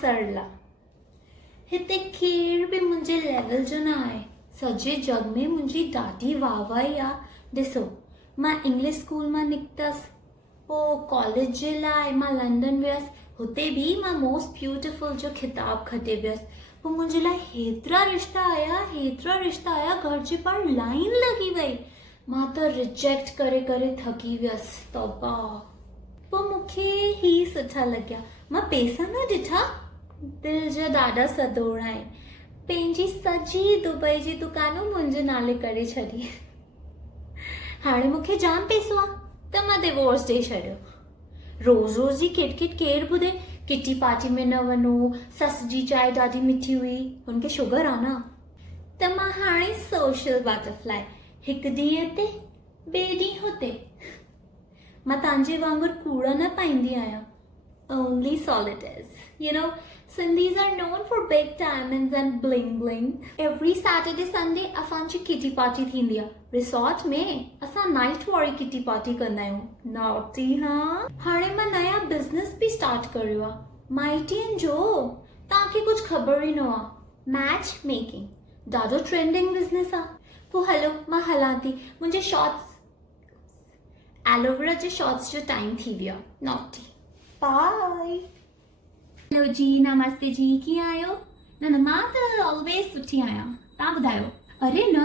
सरला। हिते केर भी मुझे लेवल जो ना आहे। सजे जग में मुझी ॾाढी वाहवाही आ। ॾिसो, मां इंग्लिश स्कूल मां निकतस, पोइ कॉलेज जे लाइ मां लंडन वियसि। हुते भी मां मोस्ट ब्यूटीफुल जो खिताब खटे वियसि। पोइ मुंहिंजे लाइ हेतिरा रिश्ता आया, घर जे पार लाइन लगी वई। मां त रिजेक्ट करे करे थकी वियसि। तौबा। पोइ मूंखे ही सुठा लॻिया। मां पैसा न ॾिठा, दिल जा ॾाढा सदोड़ा आहिनि। पंहिंजी सजी दुबई जी दुकानूं मुंहिंजे नाले करे छॾी। हाणे मूंखे जाम पैसो आहे त मां डिवोर्स ॾेई छॾियो। रोज़ रोज़ जी किटकिट केर ॿुधे। किटी पार्टी में न वञो, सस जी चांहि ॾाढी मिठी हुई, हुनखे शुगर आहे न। त मां हाणे सोशल बटरफ्लाई, हिकु ॾींहुं हिते ॿिए ॾींहुं हुते। मां तव्हांजे वांगुरु कूड़ा न पाईंदी आहियां, only solitaires. You know, Sindhis are known for big diamonds and bling bling. Every Saturday Sunday असांजी किटी पार्टी थींदी आहे। रिसोर्ट में असां नाइट वारी किटी पार्टी कंदा आहियूं। नॉटी हाँ। हाणे मां नया बिज़नेस भी स्टार्ट करियो आहे, माइटियुनि जो। तव्हांखे कुछ ख़बर ई न आहे। मैच मेकिंग ॾाढो ट्रेंडिंग बिज़नेस आहे। पोइ हलो मां हलां थी। मुंहिंजे शॉर्ट्स, एलोवेरा जे शॉर्ट्स जो टाइम थी वियो आहे। Naughty bye. हेलो जी, नमस्ते जी, कीअं आहियो? न मां त ऑलवेज सुठी आहियां। तव्हां ॿुधायो? अरे न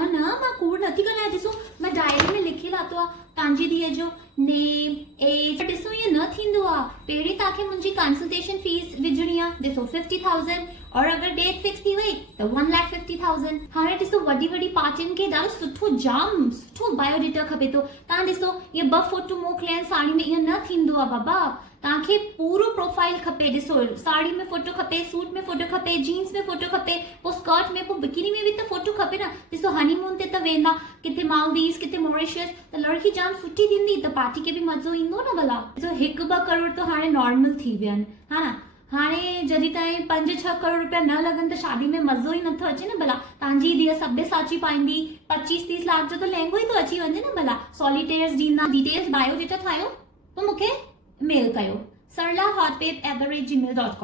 मां कूड़ नथी ॻाल्हायां। ॾिसो, मां डायरी में लिखी लाथो आहे तव्हांजी धीअ जो नेम, एज। ॾिसो, ईअं न थींदो आहे। पहिरीं तव्हांखे मुंहिंजी कंसल्टेशन फीस विझणी आहे। ॾिसो 50,000, और अगरि डेट फिक्स थी वई त 1,50,000। हाणे ॾिसो, वॾी वॾी पार्टियुनि खे ॾाढो सुठो, जाम सुठो बायोडेटा खपे थो। तव्हां ॾिसो, इहे 2 फोटो मोकिलिया आहिनि साड़ी में। ईअं न थींदो आहे बाबा। तव्हांखे पूरो प्रोफाइल खपे। ॾिसो, साड़ी में फोटो खपे, सूट में फोटो खपे, जीन्स में फोटो खपे, पोइ स्कर्ट में, पोइ बिकिनी में भी त फोटो खपे न। ॾिसो, हनीमून ते त वेंदा, किथे मालदीव्स, किथे मॉरिशस, त लड़की जाम सुठी थींदी त पार्टी खे भी मज़ो ईंदो न भला। ॾिसो, 1-2 करोड़ त हाणे नॉर्मल थी विया आहिनि, हा न। हाणे जॾहिं ताईं 5-6 करोड़ रुपया न लॻनि त शादी में मज़ो ई नथो अचे न भला। तव्हांजी धीअ सब्यसाची पाईंदी, 25-30 लाख जो त लहंगो ई तो अची वञे न भला। सॉलिटेयर्स ॾींदा, डिटेल्स बायोडेटा ठाहियो, पोइ मूंखे मेल कयो, sarla@gmail.com।